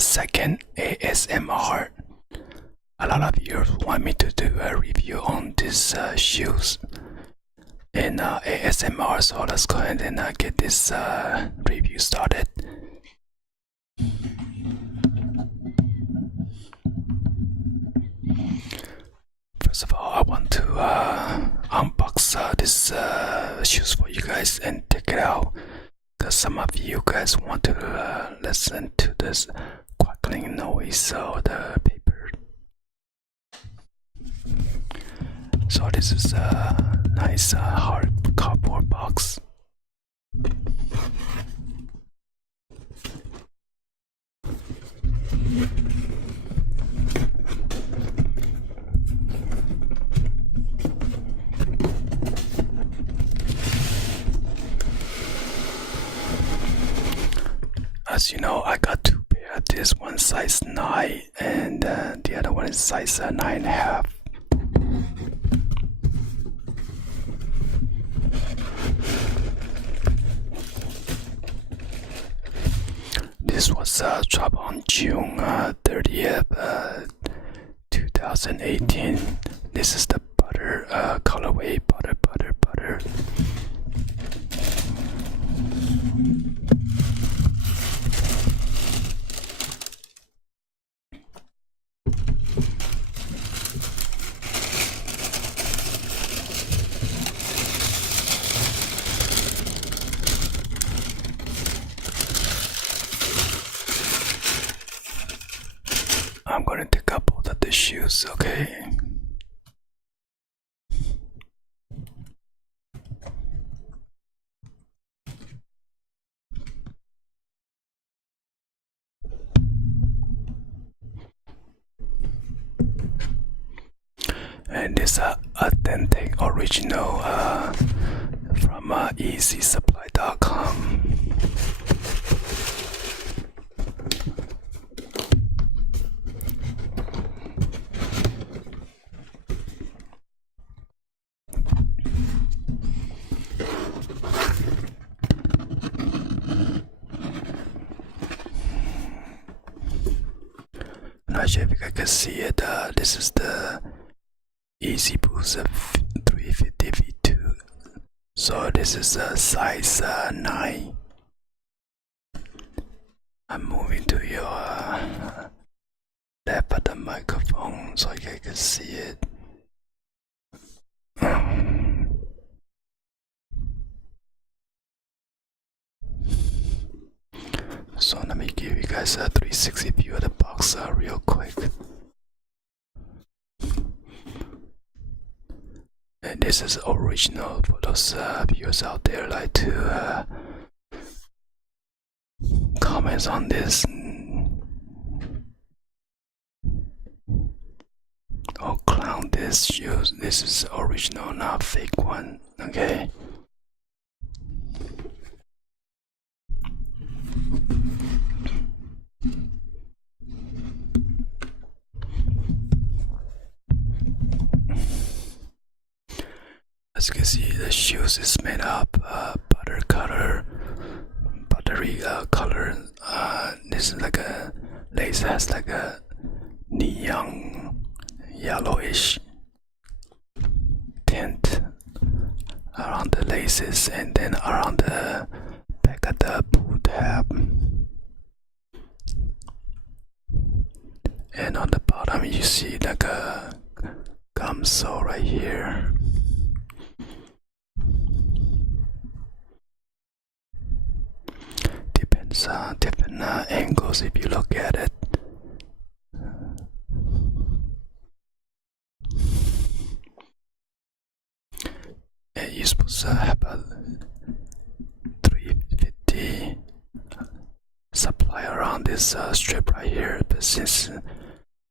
second ASMR. A lot of you want me to do a review on these shoes in ASMR, so let's go ahead and get this review started. First of all, I want to unbox this shoes for you guys and take it out, because some of you guys want to listen to this crackling noise of the paper. So this is a nice hard cardboard box. As you know, I got two pairs. This one size 9 and the other one is size 9.5. This was dropped on June 30th, 2018. This is the butter colorway, butter. I'm gonna take up both of the shoes, okay? And this authentic original from YEEZYsupply.com. Not sure if you guys can see it. This is the Yeezy Boost 350 V2. So this is a size 9. I'm moving to your left of the microphone so you guys can see it. So let me give you guys a 360 view of the box real quick. And this is original for those viewers out there like to comment on this or clown this shoes. This is original, not fake one, okay? As you can see, the shoes is made up buttery color. This is like a lace has like a neon yellowish tint around the laces and then around the back of the boot tab. And on the bottom you see like a gum sole right here. Different angles if you look at it. And you're supposed to have a 350 supply around this strip right here, but since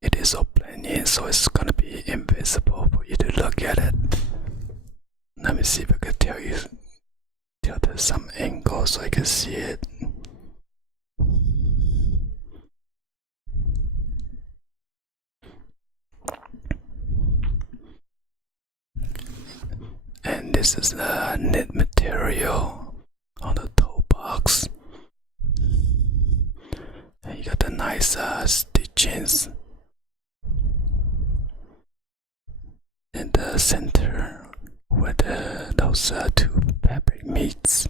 it is all blended in, so it's gonna be invisible for you to look at it. Let me see if I can tell there's some angle so I can see it. And this is the knit material on the toe box. And you got the nice these stitchings in the center where those two fabric meets,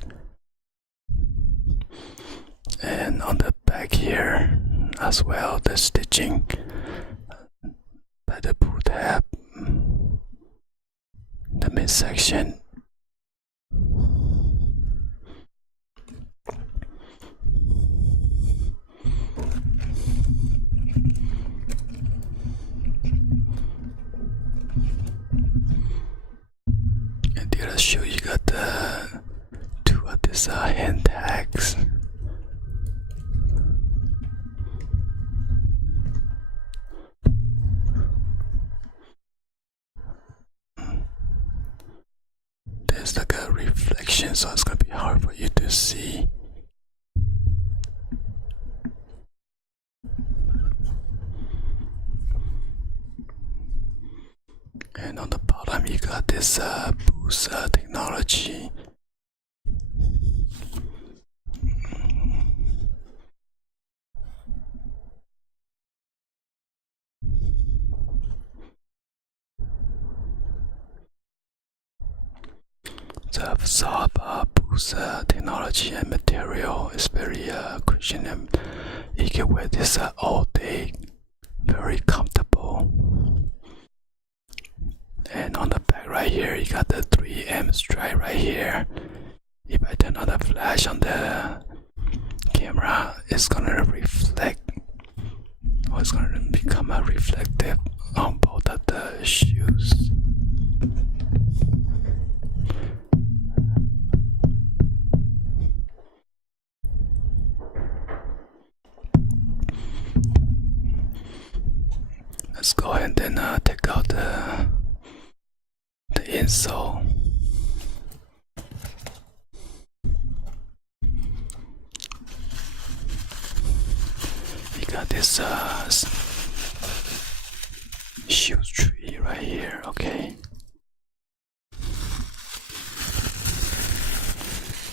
and on the back here as well, the stitching by the pull tab, the midsection. And the other shoe, you got the two of these hand tags. There's like a reflection, so it's gonna be hard for you to see. And on the bottom, you got this boost technology. The absorb boost technology and material is very cushion, and you can wear this all day, very comfortable. And on the back right here, you got the 3M stripe right here. If I turn on the flash on the camera, it's gonna reflect, or it's gonna become a reflective on both of the shoes. Let's go ahead and take out the insole. You got this shoe tree right here, okay?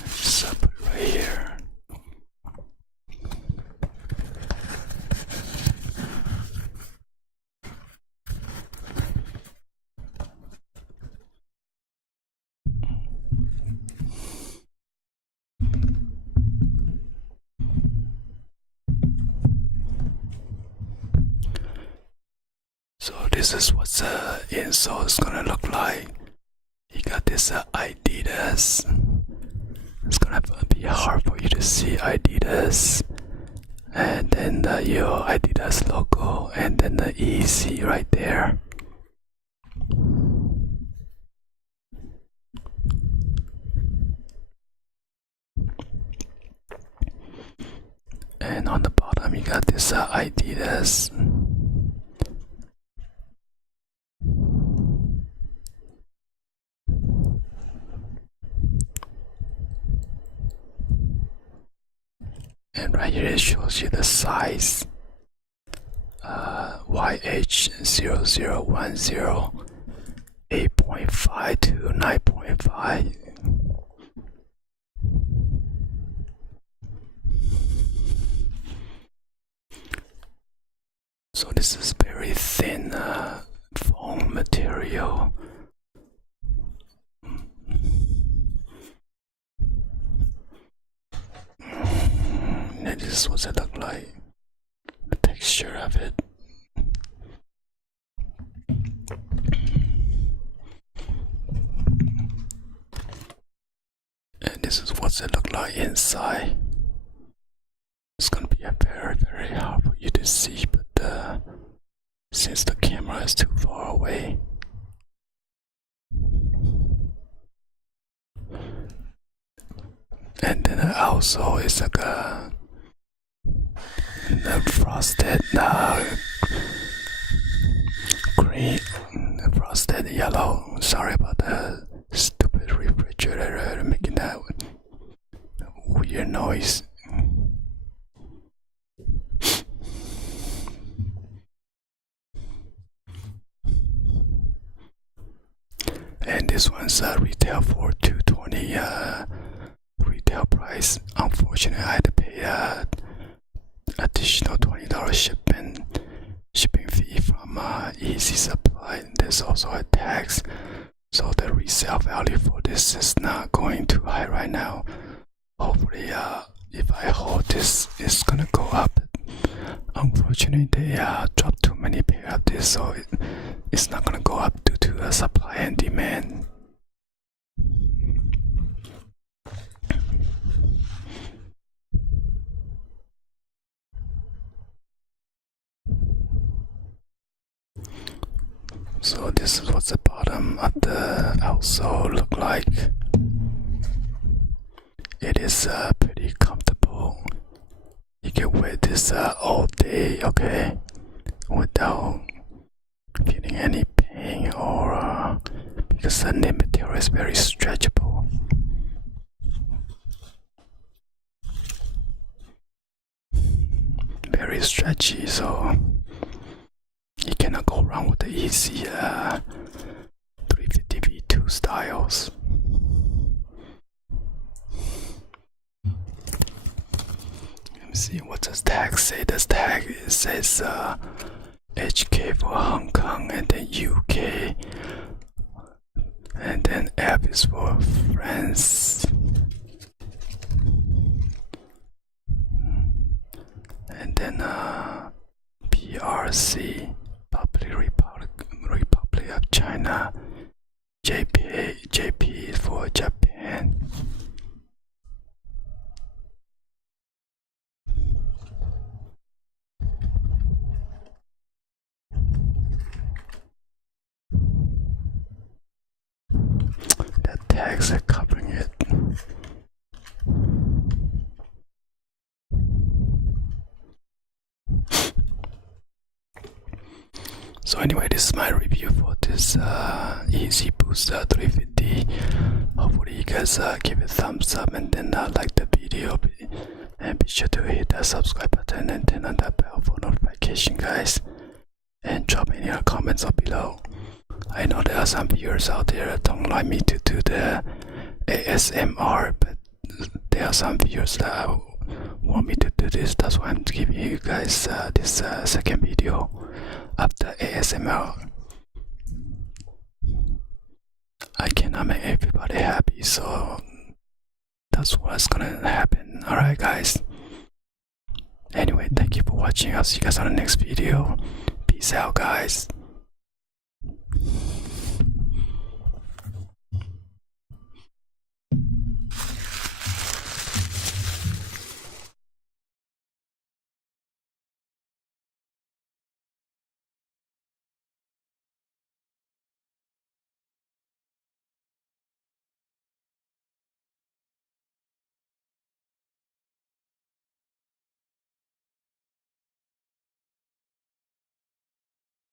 Just put it right here. So this is what the insole is gonna look like. You got this Adidas. It's gonna be hard for you to see Adidas, and then your Adidas logo, and then the YEEZY right there. And on the bottom, you got this Adidas. And right here it shows you the size, YH0010, 8.5 to 9.5. So this is very thin foam material. And this is what it look like, the texture of it. And this is what it look like inside. It's gonna be very, very hard for you to see, but since the camera is too far away, and then also it's like a frosted green, frosted yellow. Sorry about the stupid refrigerator making that weird noise. And this one's retail for $220 retail price. Unfortunately, I had to pay additional $20 shipping fee from Yeezy Supply. There's also a tax, so the resale value for this is not going too high right now. Hopefully, if I hold this, it's gonna go up. Unfortunately, they dropped too many pair of this, so it's not gonna go up due to supply and demand. So this is what the bottom of the outsole look like. It is pretty comfortable. You can wear this all day, okay, without feeling any pain or because the knit material is very stretchable. Very stretchy, so you cannot go wrong with the Yeezy 350 V2 styles. Let me see, what does tag say? This tag says HK for Hong Kong, and then UK, and then F is for France, and then PRC, Republic of China, JP for Japan. The tags are covering it. So anyway, this is my review for this Yeezy Boost 350. Hopefully you guys give it a thumbs up and then like the video, and be sure to hit that subscribe button and turn on that bell for notification, guys, and drop any comments up below. I know there are some viewers out there that don't like me to do the ASMR, but there are some viewers that want me to do this. That's why I'm giving you guys this second video of the ASMR. I cannot make everybody happy, so that's what's gonna happen. Alright guys, anyway, thank you for watching. I'll see you guys on the next video. Peace out guys.